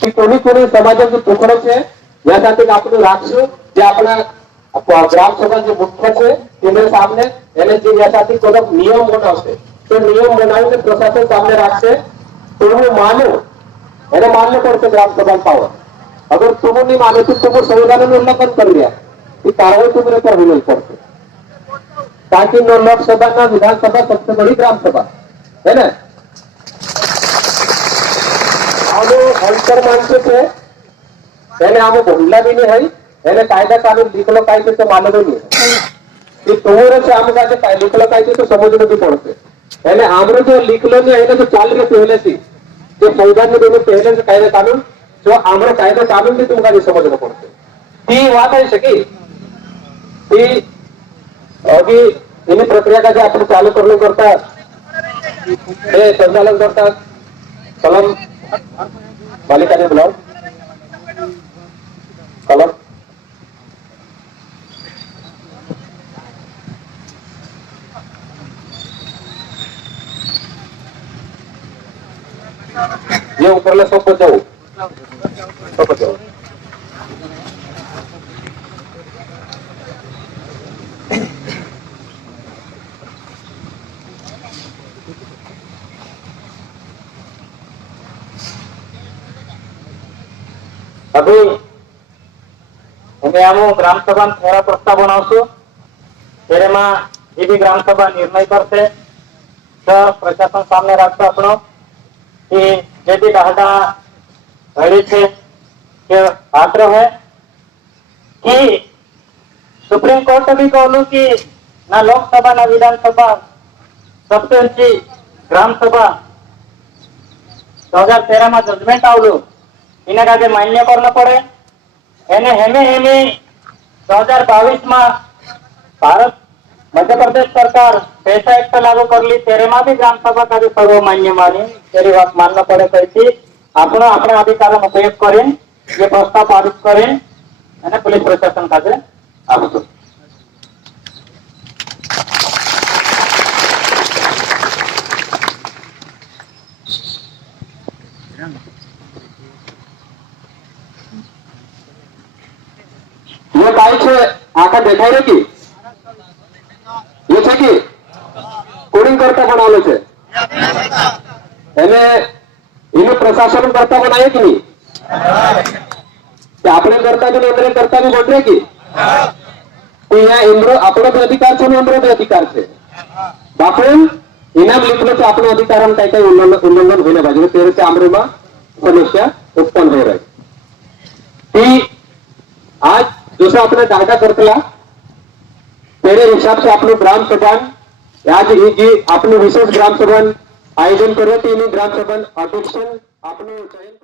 की कोणी कोणी समाजाचे तुकडे છે यासाठी आपण રાખશું જે આપણા ગ્રામસભા જે મુખ્ય છે તેના સામે એને જે यासाठी કોઈ નિયમ બનાવશે તો નિયમ બનાવીને પ્રશાસન સામે રાખશે તો હું માનું એને માન્ય પડશે ગ્રામસભા પાવર अगर तुम नहीं माने तो तुम संविधान में उल्लंघन कर लिया कि कार्रवाई तुम्हारे पर होनी पड़ती ताकि लोकसभा का विधानसभा सबसे बड़ी ग्राम सभा है ना अंतर मानते थे आम बोलला भी नहीं है कायदा कानून लिखल कायदे तो मानव नहीं कि तुम्हारे आम का लिखल कायदे तो समझने भी पड़ते आमने जो लिखल नहीं है तो चाल रहे पहले से जो संविधान में दोनों पहले से कायदा कानून जो आमने कायदा कानून भी तुमका नहीं समझना पड़ते ती बात है सकी ती अभी इन प्रक्रिया का जो आपण चालू करने करता हे संचालन करता कलम पालिका ने बुलाओ कलम ये ऊपर सोपत जाओ अभी हमें आमो ग्राम सभा थोड़ा प्रस्ताव बनावशु तेरे में ये भी ग्राम सभा निर्णय करते तो प्रशासन सामने रखता अपनो कि जे भी डाटा घड़ी छे के आग्रह है कि सुप्रीम कोर्ट भी कहलू कि ना लोकसभा ना विधानसभा सबसे ऊंची ग्राम सभा 2013 में जजमेंट आवलू इना काजे मान्य करना पड़े एने हेमे हेमे 2022 में भारत मध्य प्रदेश सरकार पैसा एक्ट लागू कर ली तेरे में भी ग्राम सभा का सर्व मान्य मानी तेरी बात मानना पड़े कैसी आपण अपने अधिकार उपयोग करें ये प्रस्ताव पारित करें पुलिस प्रशासन का आपको ये काय છે આખા દેખાય રે की ये છે की કોડિંગ કરતા બનાવેલો છે એને इन्हें प्रशासन करता बनाए कि नहीं अपने करता भी इंद्र करता भी बोल रहे की तो यहाँ इंद्र अपना भी अधिकार से इंद्र भी अधिकार से बापन इनाम लिखने से अपने अधिकार हम कहीं उल्लंघन होने बाजू तेरे से आमरे में समस्या उत्पन्न हो रही आज जैसा अपने डाटा करतला तेरे हिसाब से अपने ग्राम सभा आज अपने विशेष ग्राम सभा आयोजन करे ग्राम सभा अध्यक्ष अपने